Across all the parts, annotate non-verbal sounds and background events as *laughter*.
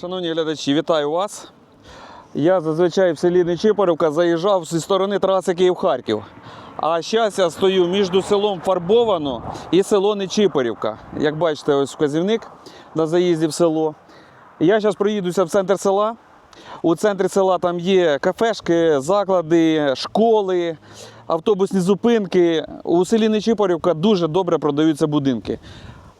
Шановні глядачі, вітаю вас. Я зазвичай в селі Нечипорівка заїжджав зі сторони траси Київ-Харків. А зараз я стою між селом Фарбовано і село Нечипорівка. Як бачите, ось вказівник на заїзді в село. Я зараз проїдуся в центр села. У центрі села там є кафешки, заклади, школи, автобусні зупинки. У селі Нечипорівка дуже добре продаються будинки.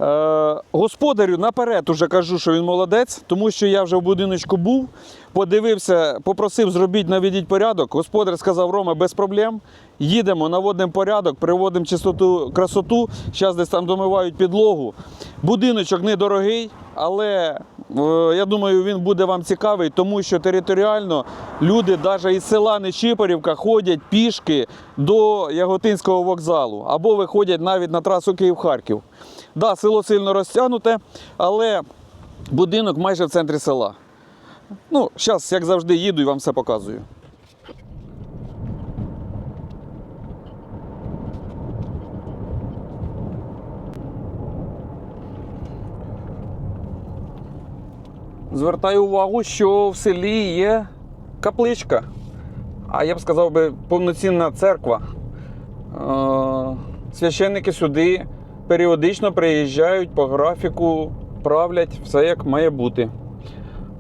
Е, господарю наперед уже кажу, що він молодець, тому що я вже в будиночку був, подивився, попросив, зробіть, наведіть порядок. Господар сказав, Рома, без проблем. Їдемо, наводимо порядок, приводимо чистоту, красоту. Зараз десь там домивають підлогу. Будиночок недорогий, але е, я думаю, він буде вам цікавий, тому що територіально люди навіть із села Нечипорівка ходять пішки до Яготинського вокзалу або виходять навіть на трасу Київ-Харків. Да, село сильно розтягнуте, але будинок майже в центрі села. Ну, зараз, як завжди, їду і вам все показую. Звертаю увагу, що в селі є капличка. А я б сказав би повноцінна церква. Е, Священники сюди періодично приїжджають по графіку, правлять все як має бути.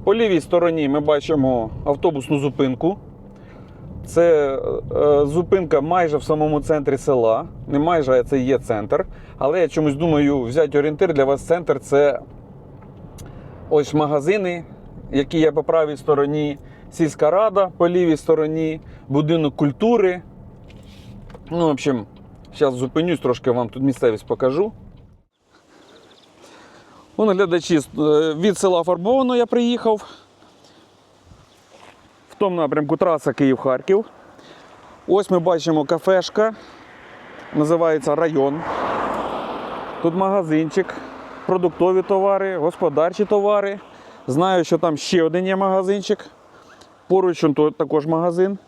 По лівій стороні ми бачимо автобусну зупинку. Це е, зупинка майже в самому центрі села. Не майже а це є центр. Але я чомусь думаю, взяти орієнтир для вас центр це ось магазини, які є по правій стороні, сільська рада по лівій стороні, будинок культури. Ну, в общем, зараз зупинюсь, трошки вам тут місцевість покажу. Вон глядачі е, від села Фарбовано я приїхав. В тому напрямку траса Київ-Харків. Ось ми бачимо кафешка, називається район. Тут магазинчик, продуктові товари, господарчі товари. Знаю, що там ще один є магазинчик. Поруч також магазин.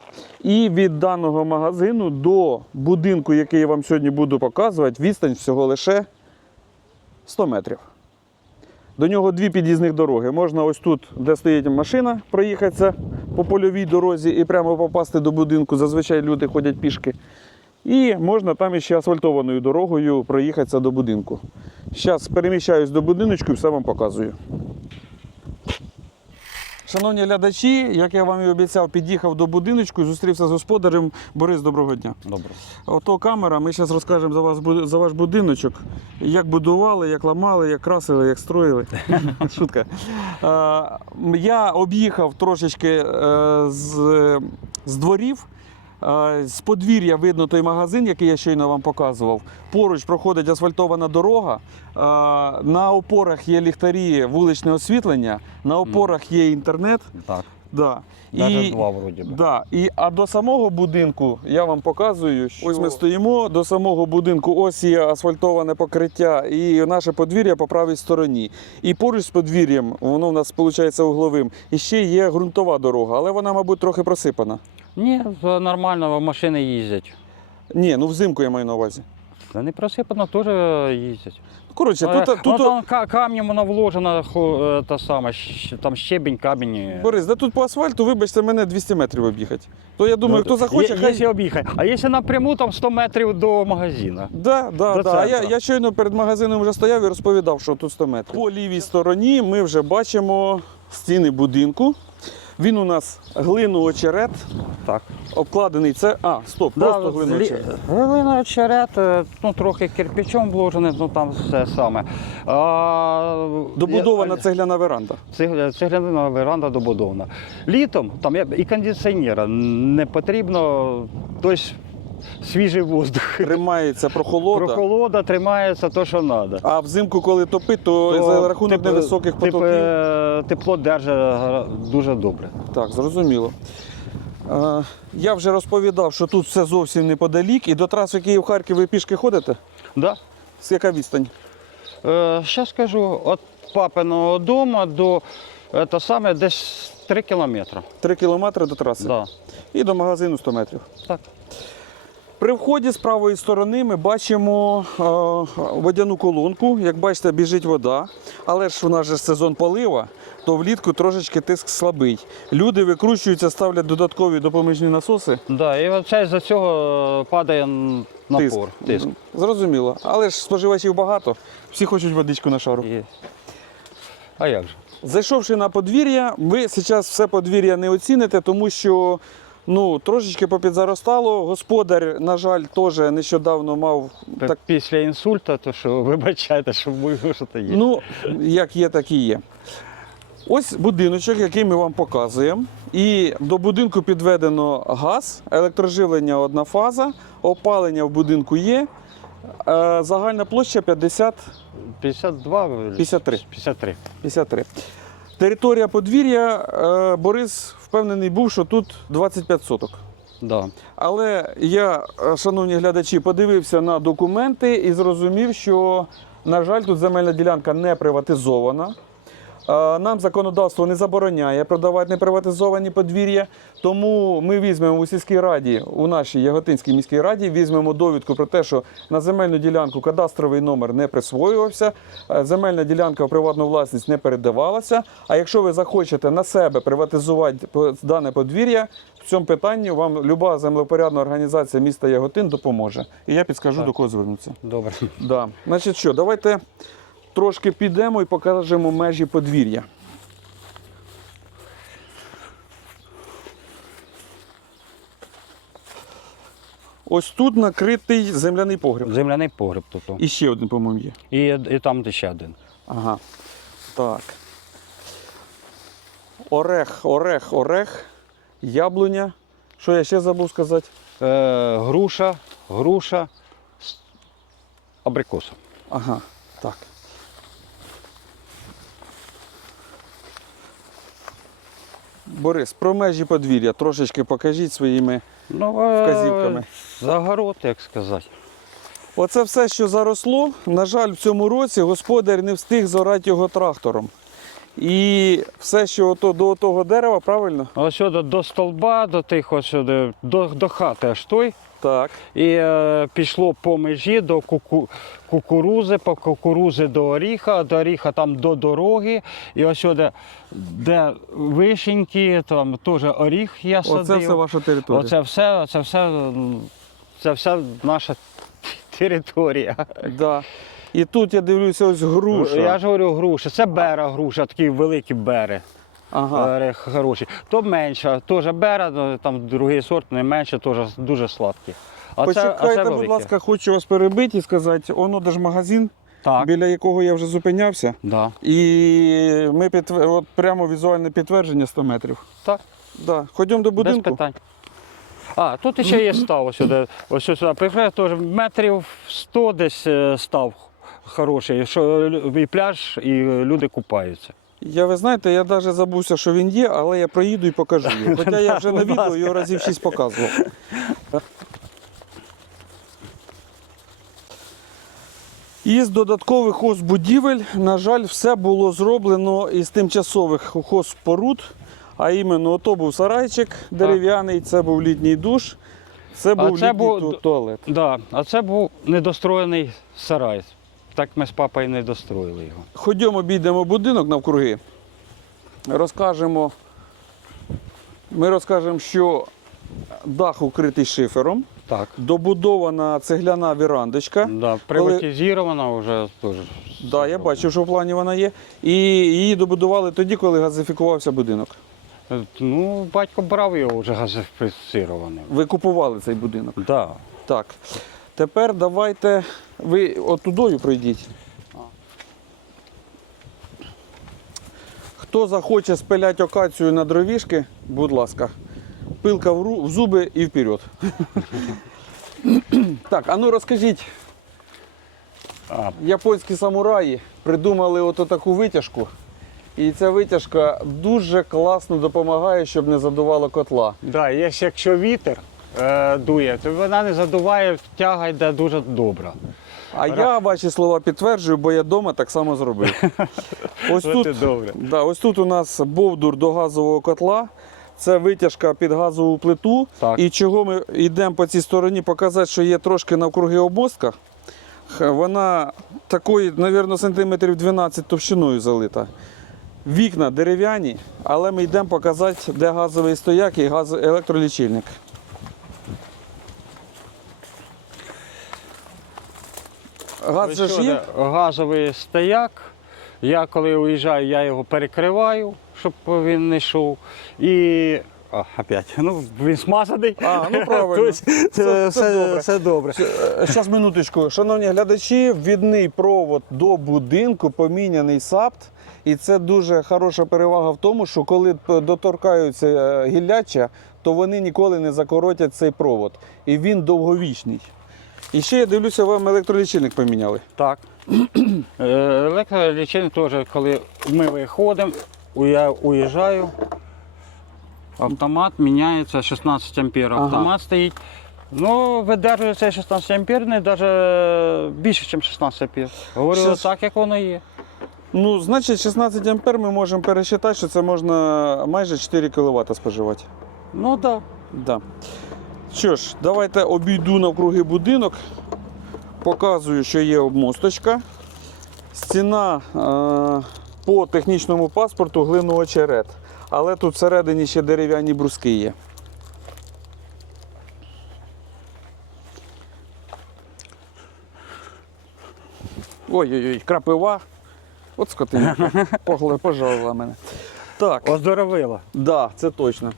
І від даного магазину до будинку, який я вам сьогодні буду показувати, відстань всього лише 100 метрів. До нього дві під'їзних дороги. Можна ось тут, де стоїть машина, проїхатися по польовій дорозі і прямо попасти до будинку. Зазвичай люди ходять пішки. І можна там іще асфальтованою дорогою проїхатися до будинку. Зараз переміщаюсь до будиночку і все вам показую. Шановні глядачі, як я вам і обіцяв, під'їхав до будиночку і зустрівся з господарем. Борис, доброго дня. Добре. Ото камера, ми зараз розкажемо за, вас, за ваш будиночок, як будували, як ламали, як красили, як строїли. *laughs* Шутка. Я об'їхав трошечки е, з, з дворів. З подвір'я видно той магазин, який я щойно вам показував. Поруч проходить асфальтована дорога. На опорах є ліхтарі, вуличне освітлення, на опорах є інтернет. Так. Да. Навіть два вроді би. Да. І, а до самого будинку я вам показую, що ось ми стоїмо до самого будинку. Ось є асфальтоване покриття і наше подвір'я по правій стороні. І поруч з подвір'ям, воно у нас виходить угловим, і ще є ґрунтова дорога, але вона, мабуть, трохи просипана. Ні, нормально машини їздять. Ні, ну взимку я маю на увазі. Та не просипано, теж їздять. Коротше, Е, тут, ну, тут, там ка- камнем воно вложено, хо- е, та саме, щ- там щебінь, камінь. е. Борис, да тут по асфальту, вибачте, мене 200 метрів об'їхати. То я думаю, Ну, хто захоче, є- хай. Якщо об'їхати. А якщо напряму, там 100 метрів до магазину. Да, да, До да. А я, центру. я щойно перед магазином вже стояв і розповідав, що тут 100 метрів. По лівій стороні ми вже бачимо стіни будинку. Він у нас глину очерет, Так. обкладений це. А, стоп, просто глиноочерет. Глиноочерет, е, ну трохи кирпичом вложений, ну там все саме. А, Добудована я- цегляна веранда. Цегля- Цегляна веранда добудована. Літом там і кондиціонера не потрібно, тобто свіжий воздух. Тримається прохолода. Прохолода тримається то, що треба. А взимку, коли топить, то, за рахунок невисоких потоків. тепло держить дуже добре. Так, зрозуміло. Е, я вже розповідав, що тут все зовсім неподалік. І до траси Київ-Харків ви пішки ходите? Да. З яка відстань? Е, ще скажу, від папиного дому до е, саме десь 3 кілометри. Три кілометри до траси. Да. І до магазину 100 метрів. Так. При вході з правої сторони ми бачимо е, водяну колонку. Як бачите, біжить вода. Але ж у нас же сезон полива, то влітку трошечки тиск слабий. Люди викручуються, ставлять додаткові допоміжні насоси. Да, і оце з-за цього падає н- напор. Тиск. М, Зрозуміло. Але ж споживачів багато, всі хочуть водичку на шару. І... А як же? Зайшовши на подвір'я, ви зараз все подвір'я не оціните, тому що ну, трошечки попідзаростало. Господар, на жаль, теж нещодавно мав так. Після інсульта, то що *laughs* вибачайте, що ви що то є. Ну, як є, так і є. Ось будиночок, який ми вам показуємо. І до будинку підведено газ, електроживлення одна фаза, опалення в будинку є. Е, Загальна площа 50 52 53. 53. 53. Територія подвір'я, е, Борис впевнений був, що тут 25 соток. Да. Але я, е, шановні глядачі, подивився на документи і зрозумів, що, на жаль, тут земельна ділянка не приватизована. Нам законодавство не забороняє продавати неприватизовані подвір'я, тому ми візьмемо у сільській раді, у нашій Яготинській міській раді, візьмемо довідку про те, що на земельну ділянку кадастровий номер не присвоювався, е, земельна ділянка в приватну власність не передавалася. А якщо ви захочете на себе приватизувати дане подвір'я, в цьому питанні вам люба землепорядна організація міста Яготин допоможе. І я підскажу, Так. до кого звернутися. Добре. Да. Значить що, давайте трошки підемо і покажемо межі подвір'я. Ось тут накритий земляний погріб. Земляний погреб тут. І ще один, по-моєму, є. І, і там ще один. Ага. Так. Орех, орех, орех, яблуня. Що я ще забув сказати? Е, груша, груша, абрикоса. Ага, так. Борис, про межі подвір'я трошечки покажіть своїми. Ну, е, Вказівками. Загород, як сказати. Оце все, що заросло. На жаль, в цьому році господар не встиг зорати його трактором. І все, що ото, до того дерева, правильно? Ось сюди до столба, до тих ось сюди, до, до хати аж той. Так. І е, пішло по межі до куку, кукурузи, по кукурузи до оріха, до оріха там до дороги. І ось сюди, де вишеньки, там теж оріх я садив. Оце все ваша територія. Оце все, це все, це все наша *laughs* територія. Да. І тут я дивлюся, ось груша. Я ж говорю груша. Це бера груша, такі великі бери. Ага. Хороші. То менша, теж бера, там другий сорт, не менше, теж дуже сладкі. А Почекайте, це, а це будь ласка, хочу вас перебити і сказати, оно де ж магазин, Так. біля якого я вже зупинявся. Да. І ми підтвер... от прямо візуальне підтвердження 100 метрів. Так, Да. Ходімо до без будинку. питань. А, тут ще є став ось сюди. Ось сюди. Приїжджає теж метрів 100 десь е, став хороший, що і пляж, і люди купаються. Я ви знаєте, я навіть забувся, що він є, але я приїду і покажу його. *laughs* Хоча я вже на відео його разів 6 показував. Із додаткових хозбудівель, на жаль, все було зроблено із тимчасових хозспоруд. А іменно, ото був сарайчик дерев'яний, це був літній душ, це був це літній був- туалет. Да. А це був недостроєний сарай. Так ми з папою не достроїли його. Ходімо, обійдемо будинок навкруги. Розкажемо. Ми розкажемо, що дах укритий шифером, Так. добудована цегляна вірандочка. Да, приватизована вже теж. Да, я бачив, що в плані вона є. І її добудували тоді, коли газифікувався будинок. Е, Ну, батько брав його вже газифицированим. Ви купували цей будинок. Да. Так. Тепер давайте ви отудою пройдіть. Хто захоче спиляти окацію на дровішки, будь ласка, пилка в, ру- в зуби і вперед. *laughs* так, а ну розкажіть, А, японські самураї придумали ото таку витяжку. І ця витяжка дуже класно допомагає, щоб не задувало котла. да, є, ще якщо вітер е, дує, то вона не задуває, тяга йде дуже добра. А я ваші слова підтверджую, бо я вдома так само зробив. *laughs* Ось Це тут, добре. да, ось тут у нас бовдур до газового котла. Це витяжка під газову плиту. Так. І чого ми йдемо по цій стороні, показати, що є трошки навкруги обмостка. Вона такої, мабуть, сантиметрів 12 товщиною залита. Вікна дерев'яні, але ми йдемо показати, де газовий стояк і газ... електролічильник. Газ же ж є? Газовий стояк. Я коли уїжджаю, я його перекриваю, щоб він не йшов. І. А, опять. Ну, він смазаний. А, ну, *laughs* правильно. Тобто, Це- це все, добре. все добре. Зараз Е, минуточку. Шановні глядачі, ввідний провод до будинку поміняний сапт. І це дуже хороша перевага в тому, що коли доторкаються е, гілляча, то вони ніколи не закоротять цей провод. І він довговічний. І ще я дивлюся, вам електролічильник поміняли. Так. *clears throat* Е, Електролічильник теж, коли ми виходимо, я уїжджаю, автомат міняється 16 ампер. Ага. Автомат стоїть. Ну, видержує цей 16 ампер, не навіть більше, ніж 16 ампер. Говорю, Щас- так, як воно є. Ну, значить, 16 ампер ми можемо пересчитати, що це можна майже 4 кВт споживати. Ну так. Да. Що ж, давайте обійду навкруги будинок. Показую, що є обмосточка. Стіна е, по технічному паспорту глиноочерет. Але тут всередині ще дерев'яні бруски є. Ой-ой-ой, крапива. От скотина. *laughs* Пожалила мене. Так. Оздоровило. Да, це точно.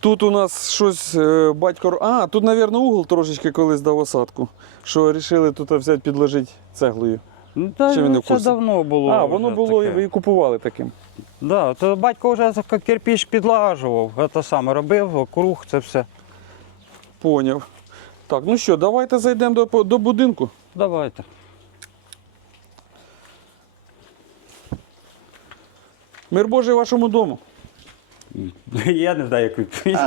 Тут у нас щось е, батько. А, тут, мабуть, угол трошечки колись дав осадку. Що вирішили тут взяти підложити цеглою. Ну, та, Чи ви не в це курсі? давно було. а, воно вже було таке. і купували таким. Да, то батько вже за кирпіч підлажував, це саме робив, круг, це все. Поняв. Так, ну що, давайте зайдемо до, до будинку. Давайте. Мир Божий вашому дому. *laughs* Я не знаю, як відповідь.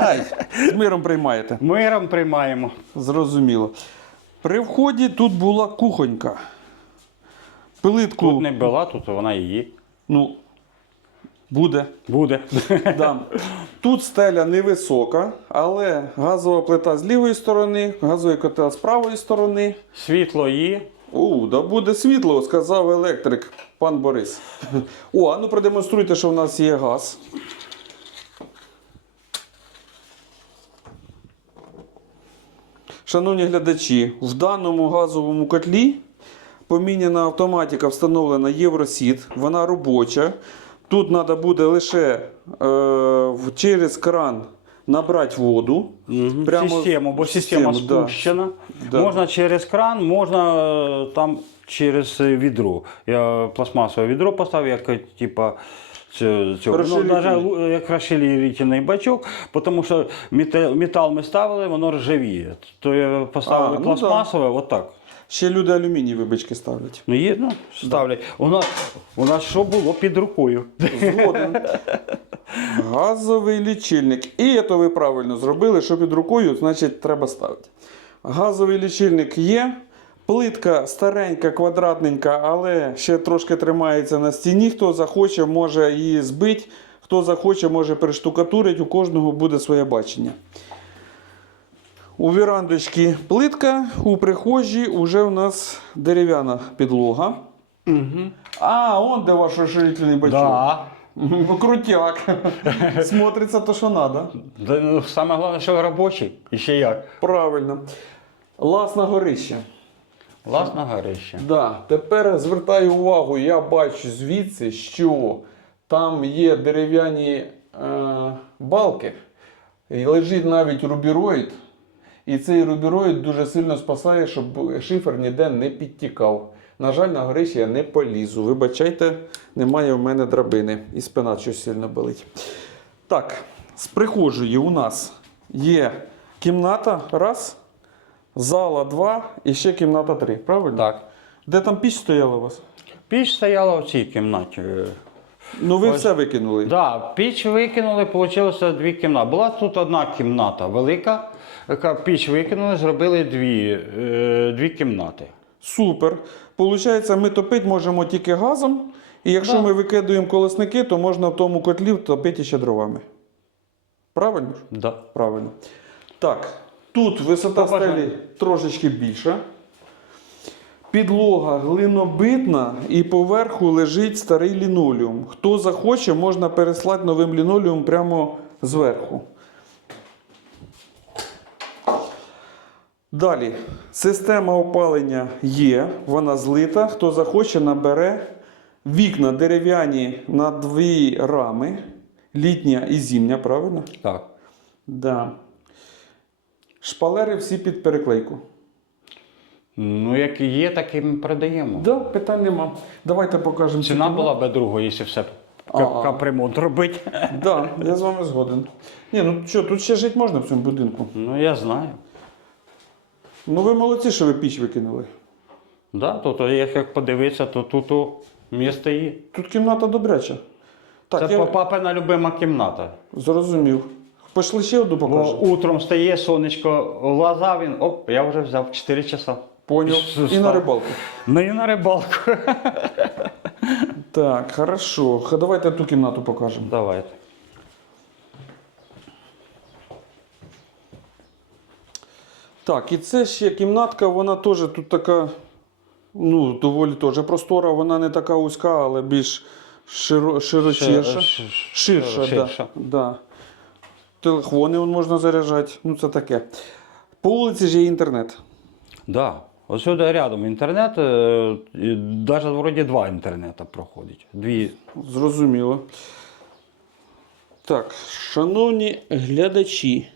З миром приймаєте. Миром приймаємо. Зрозуміло. При вході тут була кухонька. Плитку. Тут не була, тут вона і є. Ну, буде. Буде. *laughs* Да. Тут стеля невисока, але газова плита з лівої сторони, газовий котел з правої сторони. Світло є. У, да буде світло, сказав електрик пан Борис. О, а ну продемонструйте, що в нас є газ. Шановні глядачі, в даному газовому котлі поміняна автоматика встановлена Євросід, вона робоча. Тут треба буде лише е, через кран набрати воду. Прямо систему, бо система систему, да. спущена. Да. Можна через кран, можна е, там через е, відро. Я пластмасове відро поставив, як типа. Цього. Ну, навіть як розширительний бачок, тому що метал, ми ставили, воно ржавіє. То я поставили А, ну пластмасове, отак. Ще люди алюмінієві бички ставлять. Ну, є, ну, ставлять. У нас, у нас що було під рукою? Згоден. *laughs* Газовий лічильник. І це ви правильно зробили, що під рукою, значить, треба ставити. Газовий лічильник є. Плитка старенька, квадратненька, але ще трошки тримається на стіні. Хто захоче, може її збити. Хто захоче, може приштукатурити, у кожного буде своє бачення. У вірандочці плитка, у прихожій вже у нас дерев'яна підлога. А, он де ваш розширительний бачок. Да. Ну, крутяк. *laughs* Смотриться то, що треба. Да, ну, Саме головне, що робочий. І ще як. Правильно. Лас на горище. Власне горище. Да. Тепер звертаю увагу, я бачу звідси, що там є дерев'яні е, балки, і лежить навіть рубіроїд. І цей рубіроїд дуже сильно спасає, щоб шифер ніде не підтікав. На жаль, на горище я не полізу. Вибачайте, немає в мене драбини і спина щось сильно болить. Так, з прихожої у нас є кімната раз, зала два і ще кімната три. Правильно? Так. Де там піч стояла у вас? Піч стояла в цій кімнаті. Ну ви Ось. все викинули. Да, піч викинули, вийшло дві кімнати. Була тут одна кімната велика, яка піч викинули, зробили дві, е, дві кімнати. Супер. Получається, ми топити можемо тільки газом. І якщо Да. ми викидуємо колосники, то можна в тому котлі топити ще дровами. Правильно? ж? Да. Правильно. Так, тут висота стелі трошечки більша. Підлога глинобитна і поверху лежить старий лінолеум. Хто захоче, можна переслати новим лінолеум прямо зверху. Далі. Система опалення є, вона злита. Хто захоче, набере. Вікна дерев'яні на дві рами. Літня і зимня, правильно? Так. Да. Шпалери всі під переклейку. Ну, як і є, так і ми продаємо. Да, питань нема. Давайте покажемо. Ціна була би другою, якщо все капремонт робити. Да, я з вами згоден. Ні, ну що, тут ще жити можна в цьому будинку. Ну, я знаю. Ну ви молодці, що ви піч викинули. Да, то, то як подивитися, то тут місто є. Тут кімната добряча. Так, Це я папина любима кімната. зрозумів. Пішли ще одну Бо утром стає, сонечко лаза, він, оп, я вже взяв 4 часа. Поняв. І на рибалку. Ну і на рибалку. Так, хорошо. Ха, Давайте ту кімнату покажемо. Давайте. Так, і це ще кімнатка, вона теж тут така, ну, доволі теж простора, вона не така вузька, але більш широ, широчіша. Ши- Ширша, ширша. Да, да. Телефони можна заряджати. Ну, це таке. По вулиці ж є інтернет. Да. Ось сюди рядом інтернет, е, і навіть вроді два інтернета проходить. Дві. Зрозуміло. Так, шановні глядачі.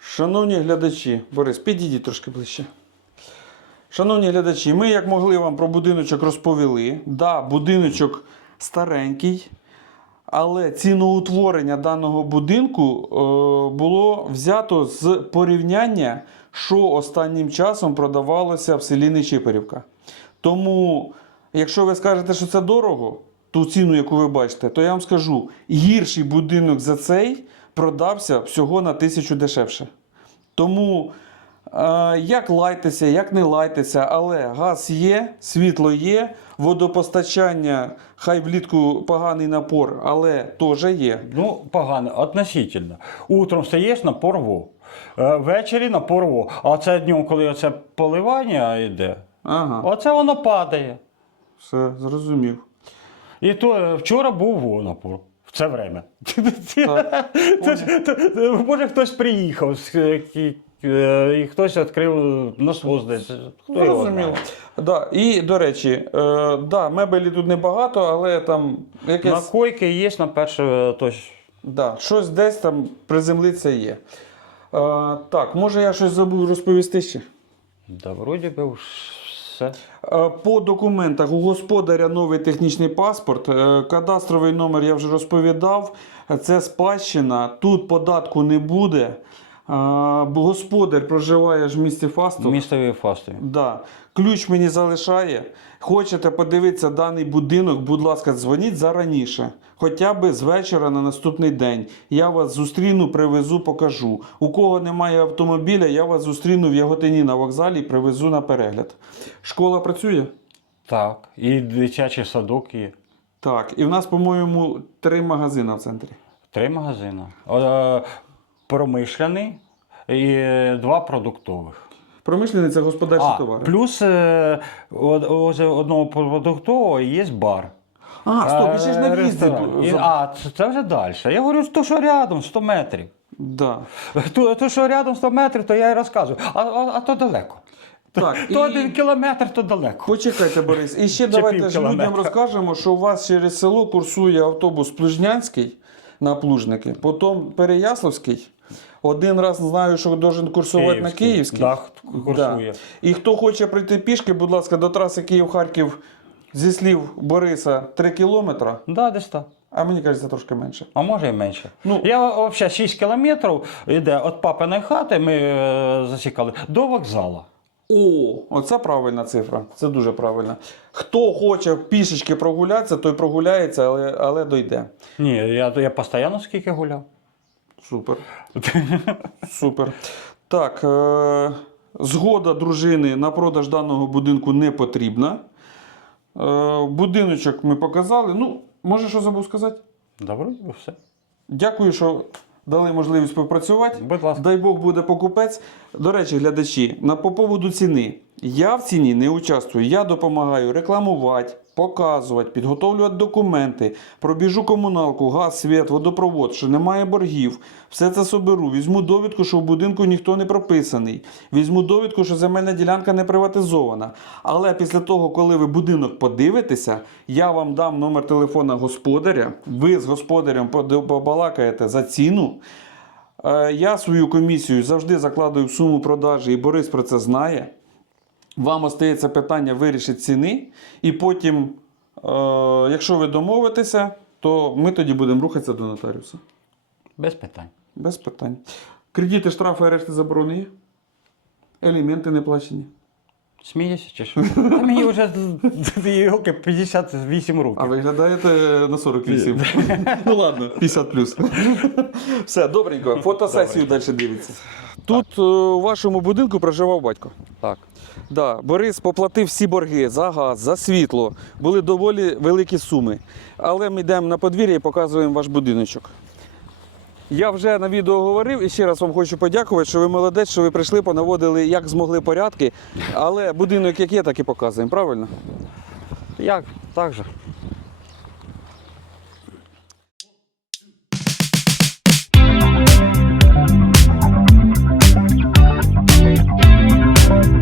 Шановні глядачі, Борис, підійдіть трошки ближче. Шановні глядачі, ми як могли вам про будиночок розповіли. Да, будиночок старенький, але ціноутворення даного будинку е, було взято з порівняння, що останнім часом продавалося в селі Нечиперівка. Тому, якщо ви скажете, що це дорого, ту ціну, яку ви бачите, то я вам скажу: гірший будинок за цей продався всього на тисячу дешевше. Тому як лайтеся, як не лайтеся, але газ є, світло є, водопостачання, хай влітку поганий напор, але теж є. Ну, погано, относительно. Утром стаєш на порву. Е, Ввечері на порву. А це днем, коли оце поливання йде, Ага, оце воно падає. все, зрозумів. І то е, вчора був во напор. Це время. *laughs* Може, хтось приїхав з- е, і хтось відкрив насос десь. Хто його Зрозуміло. знає. Да, і до речі, е, да, мебелі тут небагато, але там На койки є на перше тож. Да, щось десь там приземлиться є. Е, так, може я щось забув розповісти ще. Да, вроді би все. Е, По документах у господаря новий технічний паспорт, е, кадастровий номер я вже розповідав. Це спадщина. Тут податку не буде. Е, бо Господар проживає ж в місті Фастов. Містові фасти. Да. Ключ мені залишає. Хочете подивитися даний будинок, будь ласка, дзвоніть зараніше. Хоча б з вечора на наступний день. Я вас зустріну, привезу, покажу. У кого немає автомобіля, я вас зустріну в Яготині на вокзалі і привезу на перегляд. Школа працює? Так. І дитячий садок є. Так. І в нас, по-моєму, три магазини в центрі. Три магазини. Промишлений і два продуктових. Промишлений це господарчі А, товари. плюс е, од- одного продуктового є бар. А, стоп, ще ж на в'їзді. ресторан. І- А, це, це вже далі. Я говорю, то, що рядом, 100 метрів. Да. То, то що рядом 100 метрів, то я і розказую. А, а, а то далеко. Так, То і- один кілометр, то далеко. Почекайте, Борис. І ще давайте пів ж людям кілометра. розкажемо, що у вас через село курсує автобус Плужнянський на Плужники, потім Переяславський. Один раз знаю, що должен курсувати на Київський. Да, курсує. І хто хоче прийти пішки, будь ласка, до траси Київ-Харків зі слів Бориса 3 кілометри, Да, десь так. а мені кажеться трошки менше. А може і менше. Ну- Я взагалі 6 кілометрів йде від папиної хати, ми е, засікали, до вокзалу. О, оце правильна цифра. Це дуже правильно. Хто хоче пішечки прогулятися, той прогуляється, але, але дойде. Ні, я, я постійно скільки гуляв. Супер. *laughs* Супер. Так, е- згода дружини на продаж даного будинку не потрібна. Е, будиночок ми показали. Ну, може, що забув сказати? Добре, все. Дякую, що дали можливість попрацювати. Будь ласка. Дай Бог буде покупець. До речі, глядачі, на по поводу ціни. Я в ціні не участвую. Я допомагаю рекламувати, показувати, підготовлювати документи, пробіжу комуналку, газ, світ, водопровод, що немає боргів. Все це соберу. Візьму довідку, що в будинку ніхто не прописаний. Візьму довідку, що земельна ділянка не приватизована. Але після того, коли ви будинок подивитеся, я вам дам номер телефона господаря. Ви з господарем побалакаєте за ціну. Е, Я свою комісію завжди закладаю в суму продажі, і Борис про це знає. Вам остається питання вирішити ціни, і потім, е, якщо ви домовитеся, то ми тоді будемо рухатися до нотаріуса. Без питань. Без питань. Кредити, штрафи, арешти заборони є? Елементи не плачені. Смієшся чи що? Та мені вже йолки 58 А виглядаєте на 48. ну ладно, 50 плюс. Все, добренько. Фотосесію далі дивіться. Тут е, у вашому будинку проживав батько. Так. Да, Борис поплатив всі борги за газ, за світло. Були доволі великі суми. Але ми йдемо на подвір'я і показуємо ваш будиночок. Я вже на відео говорив і ще раз вам хочу подякувати, що ви молодець, що ви прийшли, понаводили як змогли порядки. Але будинок як є, так і показуємо, правильно? Як? Так же. Bye.